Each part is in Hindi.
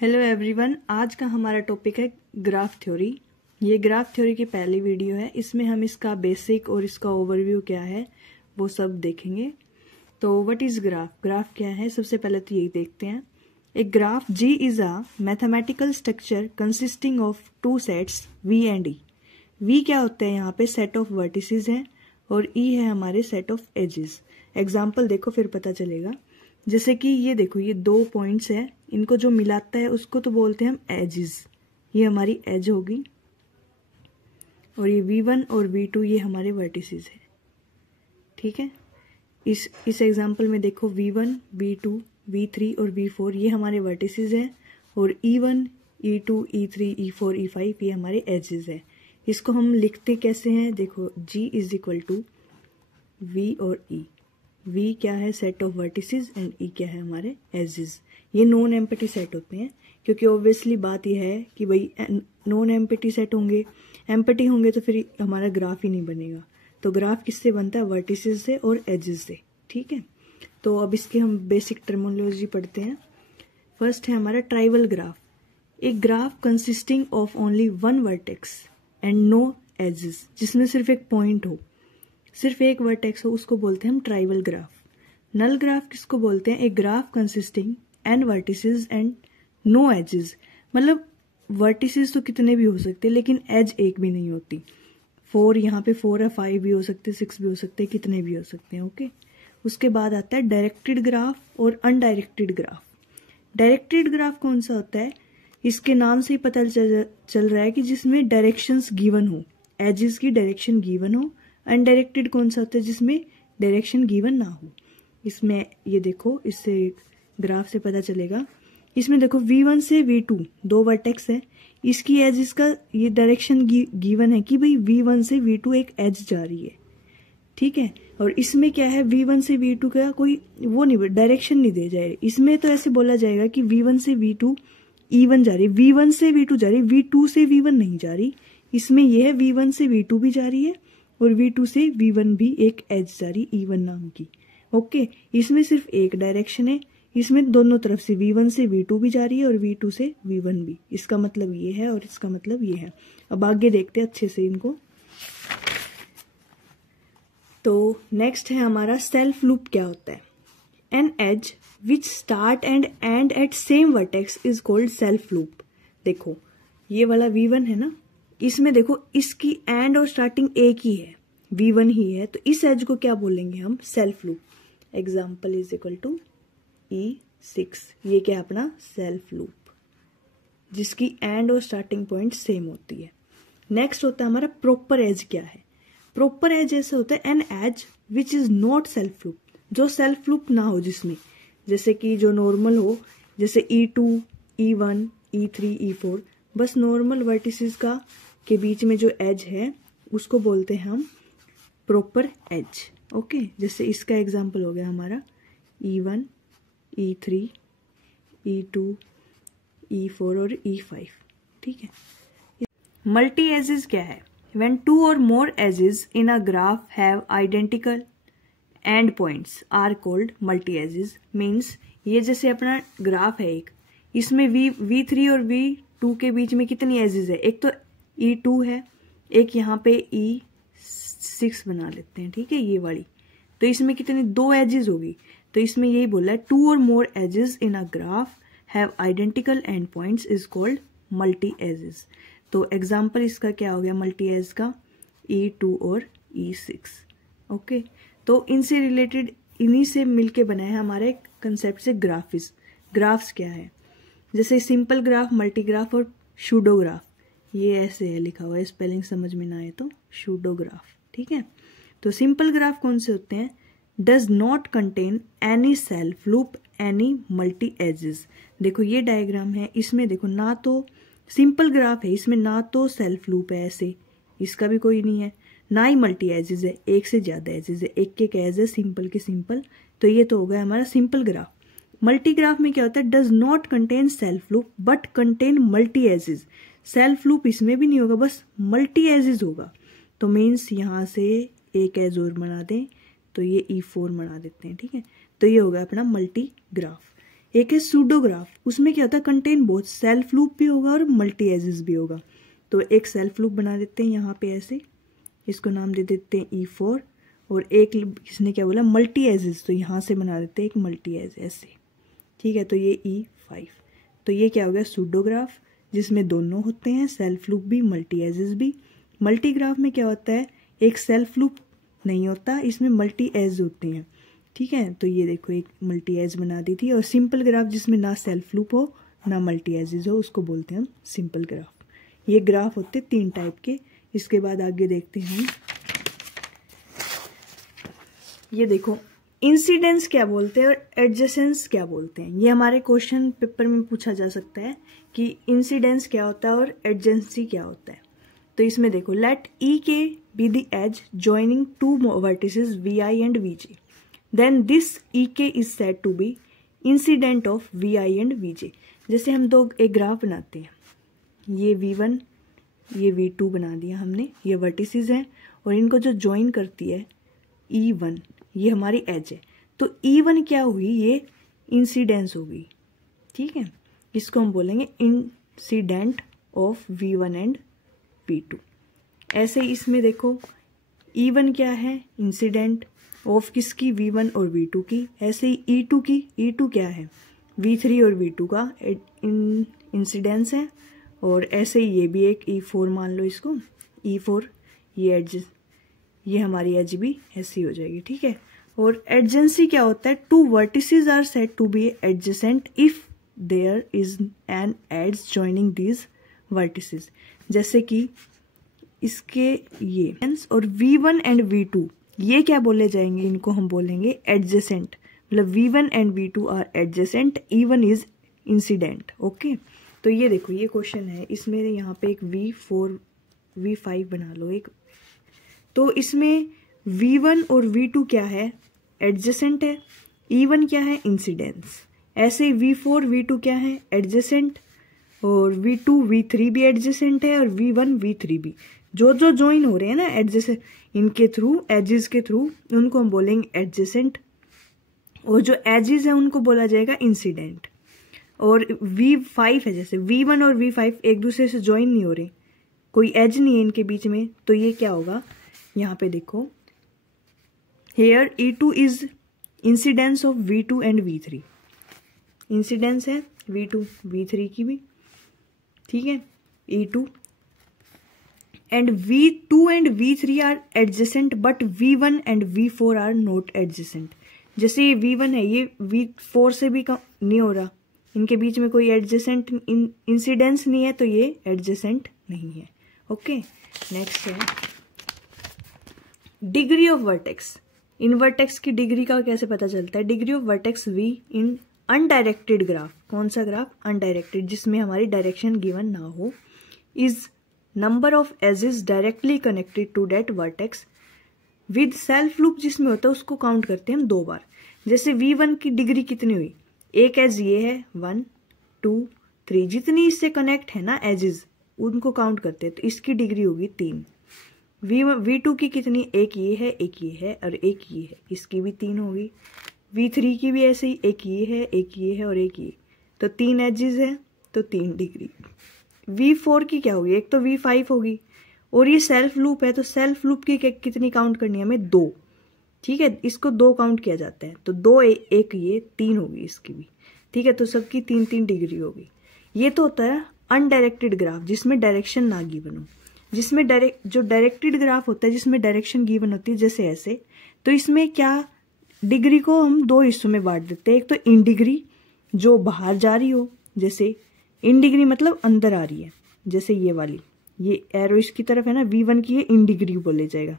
हेलो एवरीवन, आज का हमारा टॉपिक है ग्राफ थ्योरी। ये ग्राफ थ्योरी की पहली वीडियो है। इसमें हम इसका बेसिक और इसका ओवरव्यू क्या है वो सब देखेंगे। तो व्हाट इज ग्राफ? ग्राफ क्या है? सबसे पहले तो यही देखते हैं। एक graph G is a mathematical structure consisting of two sets V and E. V क्या होता है? यहाँ पे सेट ऑफ वर्टिसेस है और ई है हमारे सेट ऑफ एजेस। एग्जाम्पल देखो फिर पता चलेगा। जैसे कि ये देखो, ये दो पॉइंट्स है, इनको जो मिलाता है उसको तो बोलते हैं हम एजेस। ये हमारी एज होगी और ये V1 और V2 ये हमारे वर्टिसेस है। ठीक है, इस एग्जांपल में देखो V1, V2, V3 और V4 ये हमारे वर्टिसेस है और E1, E2, E3, E4, E5 ये हमारे एजेस है। इसको हम लिखते कैसे हैं? देखो, G is equal to V और E। V क्या है? Set of vertices and E क्या है? हमारे एजेस। ये नॉन एम्प्टी सेट होते हैं क्योंकि ऑब्वियसली बात यह है कि भाई नॉन एम्प्टी सेट होंगे, एम्प्टी होंगे तो फिर हमारा ग्राफ ही नहीं बनेगा। तो ग्राफ किससे बनता है? वर्टिसेस से और एजेस से। ठीक है, तो अब इसकी हम बेसिक टर्मिनोलॉजी पढ़ते हैं। फर्स्ट है हमारा ट्राइवल ग्राफ। एक graph consisting of only one vertex and no edges, जिसमें सिर्फ एक पॉइंट हो, सिर्फ एक वर्टेक्स हो, उसको बोलते हैं हम ट्राइवल ग्राफ। नल ग्राफ किसको बोलते हैं? एक graph consisting and vertices and no edges. मतलब वर्टिसेस तो कितने भी हो सकते हैं लेकिन एज एक भी नहीं होती। 4 यहाँ पे 4 है, 5 भी हो सकते, 6 भी हो सकते, कितने भी हो सकते हैं। ओके, उसके बाद आता है डायरेक्टेड ग्राफ और अनडायरेक्टेड ग्राफ। डायरेक्टेड ग्राफ कौन सा होता है? इसके नाम से ही पता चल रहा है कि जिसमें डायरेक्शंस गिवन हो, एजेस की डायरेक्शन गिवन हो। अनडायरेक्टेड कौन सा होता है? जिसमें डायरेक्शन गिवन ना हो। इसमें ये देखो, इससे ग्राफ से पता चलेगा। इसमें देखो V1 से V2 दो वर्टेक्स है, इसकी एज, इसका ये डायरेक्शन गिवन है कि भाई V1 से V2 एक एज जा रही है। ठीक है, और इसमें क्या है? V1 से V2 का कोई वो नहीं, डायरेक्शन नहीं दे जाए। इसमें तो ऐसे बोला जाएगा कि V1 से V2 E1 जा रही, V1 से V2 जा रही, V2 से V1 नहीं जा रही। इसमें यह है V1 से V2 भी जा रही है और V2 से V1 भी एक एज जा रही E1 नाम की। ओके, इसमें सिर्फ एक डायरेक्शन है, इसमें दोनों तरफ से V1 से V2 भी जा रही है और V2 से V1 भी। इसका मतलब ये है और इसका मतलब ये है। अब आगे देखते हैं अच्छे से इनको। तो नेक्स्ट है हमारा सेल्फ लूप। क्या होता है? An edge which start and end at same vertex is called self loop. देखो, ये वाला V1 है ना, इसमें देखो इसकी एंड और स्टार्टिंग एक ही है, V1 ही है, तो इस एज को क्या बोलेंगे हम? Self loop. Example is equal to E6। ये क्या है? अपना सेल्फ लूप, जिसकी एंड और स्टार्टिंग पॉइंट सेम होती है। नेक्स्ट होता है हमारा प्रॉपर एज। क्या है प्रॉपर एज? ऐसे होता है an edge which is not self loop, जो सेल्फ लूप ना हो, जिसमें जैसे कि जो नॉर्मल हो, जैसे E2, E1, E3, E4, बस नॉर्मल वर्टिसेस का के बीच में जो एज है उसको बोलते हैं हम प्रॉपर एज। ओके, जैसे इसका एग्जांपल हो गया हमारा E1, E3, E2, E4 और E5। ठीक है, मल्टी एजेस क्या है? व्हेन 2 और more edges in a graph have identical end points are called multi edges. Means ये जैसे अपना ग्राफ है एक, इसमें V3 और V2 के बीच में कितनी एजेस है? एक तो E2 है, एक यहाँ पे E6 बना लेते हैं। ठीक है, ये वाली, तो इसमें कितनी? 2 एजेस होगी। तो इसमें यही बोला है 2 और more edges in a graph have identical end points is called multi edges. तो एग्जाम्पल इसका क्या हो गया मल्टी एज का? E2 और E6। ओके, तो इनसे रिलेटेड, इन्हीं से मिलके बना है हमारे कंसेप्ट से ग्राफ्स क्या है? जैसे सिंपल ग्राफ, मल्टी ग्राफ और शूडो ग्राफ। ये ऐसे है लिखा हुआ है, स्पेलिंग समझ में ना आए तो शूडो ग्राफ। ठीक है, तो सिंपल ग्राफ कौन से होते हैं? Does not contain any self loop any multi edges. देखो ये डायग्राम है, इसमें देखो ना तो सिंपल ग्राफ है, इसमें ना तो सेल्फ लूप है ऐसे, इसका भी कोई नहीं है, ना ही मल्टी एजेस है, एक से ज्यादा एजेस है, एक एज है सिंपल के सिंपल। तो ये तो हो गया हमारा सिंपल ग्राफ। मल्टी ग्राफ में क्या होता है? Does not contain self loop but contain multi edges. Self loop इसमें भी नहीं होगा, बस मल्टी एजेस होगा। तो मीन्स यहाँ से एक एज और बना दें, तो ये E4 बना देते हैं। ठीक है, तो ये होगा अपना मल्टी ग्राफ। एक है सूडोग्राफ, उसमें क्या होता है कंटेन बोथ सेल्फ लूप भी होगा और मल्टी एजेस भी होगा। तो एक सेल्फ लूप बना देते हैं यहाँ पे ऐसे, इसको नाम दे देते हैं E4, और एक इसने क्या बोला मल्टी एजेस, तो यहाँ से बना देते हैं एक मल्टी एज ऐसे, ठीक है। तो ये E5, तो ये क्या हो गया सूडोग्राफ, जिसमें दोनों होते हैं सेल्फ लूप भी मल्टी एजेस भी। मल्टीग्राफ में क्या होता है एक सेल्फ लूप नहीं होता, इसमें मल्टी एज होती हैं, ठीक है। तो ये देखो एक मल्टी एज बना दी थी। और सिंपल ग्राफ जिसमें ना सेल्फ लूप हो ना मल्टी एजेस हो उसको बोलते हैं हम सिंपल ग्राफ। ये ग्राफ होते 3 टाइप के। इसके बाद आगे देखते हैं, ये देखो इंसिडेंस क्या बोलते हैं और एडजेसेंस क्या बोलते हैं। ये हमारे क्वेश्चन पेपर में पूछा जा सकता है कि इंसिडेंस क्या होता है और एडजेंसी क्या होता है। तो इसमें देखो let E K be the edge joining 2 vertices VI and VJ, then this EK is said to be incident of VI and VJ। जैसे हम एक ग्राफ बनाते हैं, ये V1 ये V2 बना दिया हमने, ये वर्टिसेस हैं और इनको जो ज्वाइन करती है E1, ये हमारी एज है। तो E1 क्या हुई, ये इंसिडेंस होगी, ठीक है। इसको हम बोलेंगे incident of V1 and V2। ऐसे ही इसमें देखो E1 क्या है इंसिडेंट ऑफ किसकी V1 और V2 की। ऐसे ही E2 की, E2 क्या है V3 और V2 का इंसिडेंस है। और ऐसे ही ये भी एक E4 मान लो इसको, E4 ये एडज, ये हमारी एज भी ऐसी हो जाएगी, ठीक है। और एडजेंसी क्या होता है, 2 vertices are said to be adjacent if there is an edge joining these vertices. जैसे कि इसके ये और V1 एंड V2 ये क्या बोले जाएंगे, इनको हम बोलेंगे एडजेसेंट, मतलब V1 and V2 are adjacent, E1 is incident, okay. तो ये देखो ये क्वेश्चन है, इसमें यहाँ पे एक V4 V5 बना लो एक, तो इसमें V1 और V2 क्या है एडजेसेंट है, E1 क्या है इंसिडेंस। ऐसे ही V4 V2 क्या है एडजेसेंट, और V2 V3 भी एडजेसेंट है और V1 V3 भी। जो जो ज्वाइन हो रहे हैं ना एडजेसेंट इनके थ्रू, एजेस के थ्रू, उनको हम बोलेंगे एडजेसेंट, और जो एजेस है उनको बोला जाएगा इंसिडेंट। और V5 है, जैसे V1 और V5 एक दूसरे से ज्वाइन नहीं हो रहे, कोई एज नहीं है इनके बीच में, तो ये क्या होगा, यहाँ पे देखो here E2 is incidence of V2 and V3, incidence है V2 V3 की भी, ठीक है। E2 and V2 and V3 are adjacent but V1 and V4 are not adjacent. जैसे ये V1 है ये V4 से भी कम नहीं हो रहा, इनके बीच में कोई एडजेसेंट इंसिडेंस नहीं है, तो ये एडजेसेंट नहीं है, ओके। नेक्स्ट है degree of vertex. In vertex की डिग्री का कैसे पता चलता है, degree of vertex V in undirected graph, कौन सा ग्राफ अनडायरेक्टेड जिसमें हमारी डायरेक्शन गिवन ना हो, is number of edges directly connected to that vertex with self loop, जिसमें होता है उसको काउंट करते हैं हम 2 बार। जैसे V1 की डिग्री कितनी हुई, एक एज ये है 1 2 3, जितनी इससे कनेक्ट है ना एजेस उनको काउंट करते हैं, तो इसकी डिग्री होगी 3। V2 की कितनी, एक ये है एक ये है और एक ये है, इसकी भी 3 होगी। V3 की भी ऐसे ही, एक ये है एक ये है और एक ये, तो 3 एजेस है तो 3 डिग्री। V4 की क्या होगी, एक तो V5 होगी, और ये सेल्फ लूप है तो सेल्फ लूप की कितनी काउंट करनी है हमें, 2, ठीक है। इसको 2 काउंट किया जाता है, तो 2 एक ये 3 होगी इसकी भी, ठीक है। तो सबकी 3-3 डिग्री होगी। ये तो होता है अनडायरेक्टेड ग्राफ जिसमें डायरेक्शन ना गिवन हो। जिसमें जो डायरेक्टेड ग्राफ होता है जिसमें डायरेक्शन गिवन होती है, जैसे ऐसे, तो इसमें क्या डिग्री को हम 2 हिस्सों में बांट देते हैं। एक तो इन डिग्री जो बाहर जा रही हो, जैसे इन डिग्री मतलब अंदर आ रही है, जैसे ये वाली, ये एरो इसकी तरफ है ना, V1 की ये इन डिग्री बोले जाएगा।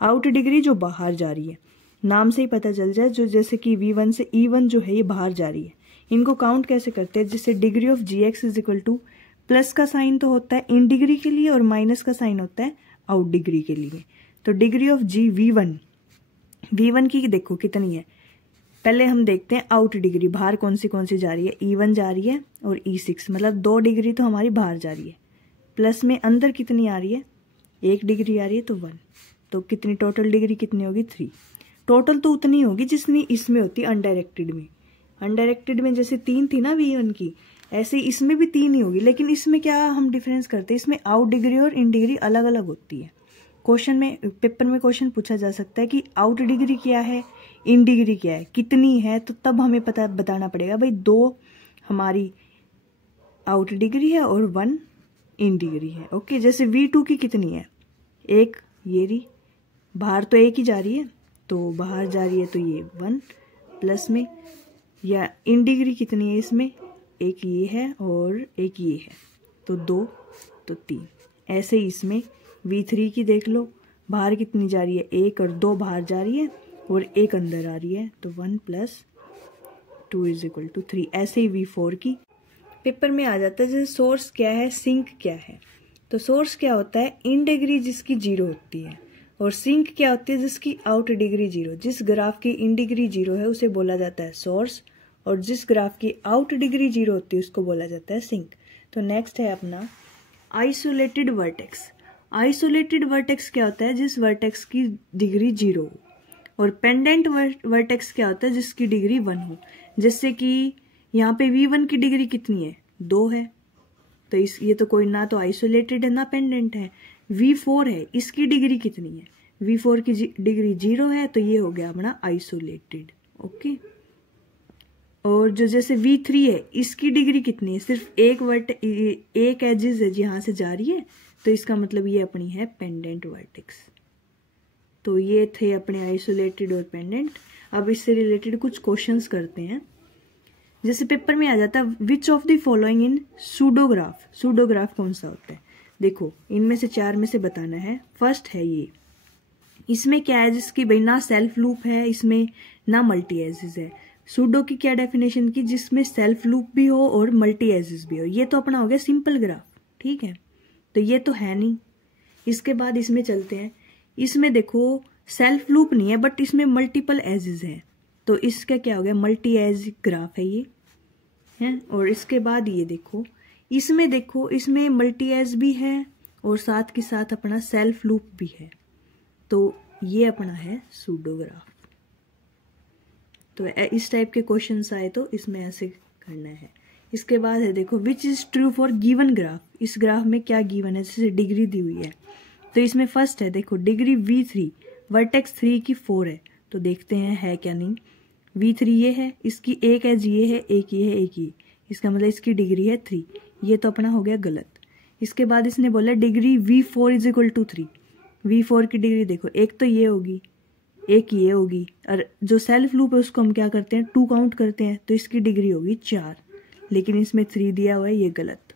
आउट डिग्री जो बाहर जा रही है, नाम से ही पता चल जाए, जो जैसे कि V1 से E1 जो है ये बाहर जा रही है। इनको काउंट कैसे करते हैं, जैसे degree of GX is equal to, plus का साइन तो होता है इन डिग्री के लिए और माइनस का साइन होता है आउट डिग्री के लिए। तो डिग्री ऑफ V1 की देखो कितनी है, पहले हम देखते हैं आउट डिग्री, बाहर कौन सी जा रही है, E1 जा रही है और E6, मतलब 2 डिग्री तो हमारी बाहर जा रही है। प्लस में अंदर कितनी आ रही है, 1 डिग्री आ रही है, तो 1, तो कितनी टोटल डिग्री कितनी होगी, 3। टोटल तो उतनी होगी जितनी इसमें होती है अनडायरेक्टेड में। अनडायरेक्टेड में जैसे 3 थी ना V1 की, ऐसे इसमें भी 3 ही होगी, लेकिन इसमें क्या हम डिफरेंस करते हैं, इसमें आउट डिग्री और इन डिग्री अलग अलग होती है। क्वेश्चन में, पेपर में क्वेश्चन पूछा जा सकता है कि आउट डिग्री क्या है, इन डिग्री क्या है, कितनी है, तो तब हमें बताना पड़ेगा भाई 2 हमारी आउट डिग्री है और 1 इन डिग्री है। ओके, जैसे V2 की कितनी है, 1, ये रही, बाहर तो 1 ही जा रही है, तो बाहर जा रही है तो ये 1 प्लस में, या इन डिग्री कितनी है इसमें, 1 ये है और 1 ये है, तो 2 तो 3। ऐसे ही इसमें V3 की देख लो, बाहर कितनी जा रही है, 1 और 2 बाहर जा रही है और 1 अंदर आ रही है, तो 1 + 2 = 3। ऐसे ही V4 की पेपर में आ जाता है, जैसे सोर्स क्या है, सिंक क्या है। तो सोर्स क्या होता है, इन डिग्री जिसकी 0 होती है, और सिंक क्या होती है, जिसकी आउट डिग्री 0। जिस ग्राफ की इन डिग्री 0 है उसे बोला जाता है सोर्स, और जिस ग्राफ की आउट डिग्री 0 होती है उसको बोला जाता है सिंक। तो नेक्स्ट है अपना आइसोलेटेड वर्टेक्स। आइसोलेटेड वर्टेक्स क्या होता है, जिस वर्टेक्स की डिग्री 0 हो, और पेंडेंट वर्टेक्स क्या होता है, जिसकी डिग्री 1 हो। जैसे कि यहाँ पे V1 की डिग्री कितनी है, 2 है, तो ये तो कोई ना तो आइसोलेटेड है ना पेंडेंट है। V4 है, इसकी डिग्री कितनी है, V4 की डिग्री 0 है, तो ये हो गया अपना आइसोलेटेड। ओके, और जो जैसे V3 है, इसकी डिग्री कितनी है, सिर्फ एक एजिस है जहाँ से जा रही है, तो इसका मतलब ये अपनी है पेंडेंट वर्टेक्स। तो ये थे अपने आइसोलेटेड और पेंडेंट। अब इससे रिलेटेड कुछ क्वेश्चंस करते हैं। जैसे पेपर में आ जाता है which of the following in pseudograph. Pseudograph कौन सा होता है, देखो इनमें से 4 में से बताना है। फर्स्ट है ये, इसमें क्या है, जिसकी भाई ना सेल्फ लूप है, इसमें ना मल्टी एजिस है। सूडो की क्या डेफिनेशन की, जिसमें सेल्फ लूप भी हो और मल्टी एजिस भी हो। ये तो अपना हो गया सिंपल ग्राफ, ठीक है, तो ये तो है नहीं। इसके बाद इसमें चलते हैं, इसमें देखो सेल्फ लूप नहीं है बट इसमें मल्टीपल एजिस है, तो इसका क्या हो गया, मल्टी एज ग्राफ है ये है। और इसके बाद ये देखो, इसमें मल्टी एज भी है और साथ के साथ अपना सेल्फ लूप भी है, तो ये अपना है सूडोग्राफ। तो इस टाइप के क्वेश्चंस आए तो इसमें ऐसे करना है। इसके बाद है देखो which is true for given graph. इस ग्राफ में क्या गिवन है, जैसे डिग्री दी हुई है, तो इसमें फर्स्ट है देखो डिग्री V3, वर्टेक्स 3 की 4 है, तो देखते हैं है क्या नहीं। V3 ये है, इसकी एक एज ये है, एक ये है, एक ये, इसका मतलब इसकी डिग्री है 3, ये तो अपना हो गया गलत। इसके बाद इसने बोला डिग्री V4 = 3। V4 की डिग्री देखो, एक तो ये होगी, एक ये होगी, और जो सेल्फ लूप है उसको हम क्या करते हैं, 2 काउंट करते हैं, तो इसकी डिग्री होगी 4, लेकिन इसमें 3 दिया हुआ है, ये गलत।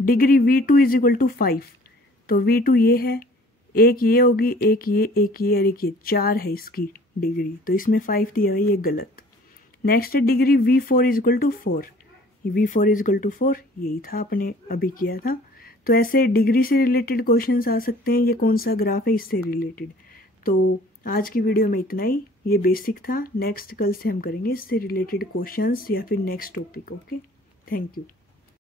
डिग्री V2 = 5, तो V2 ये है, एक ये होगी, एक ये, एक ये और एक ये, 4 है इसकी डिग्री, तो इसमें 5 दिया हुआ है, ये गलत। नेक्स्ट है डिग्री V4 = 4। V4 = 4 यही था, अपने अभी किया था। तो ऐसे डिग्री से रिलेटेड क्वेश्चंस आ सकते हैं, ये कौन सा ग्राफ है इससे रिलेटेड। तो आज की वीडियो में इतना ही, ये बेसिक था। नेक्स्ट कल से हम करेंगे इससे रिलेटेड क्वेश्चंस या फिर next topic. Okay, thank you.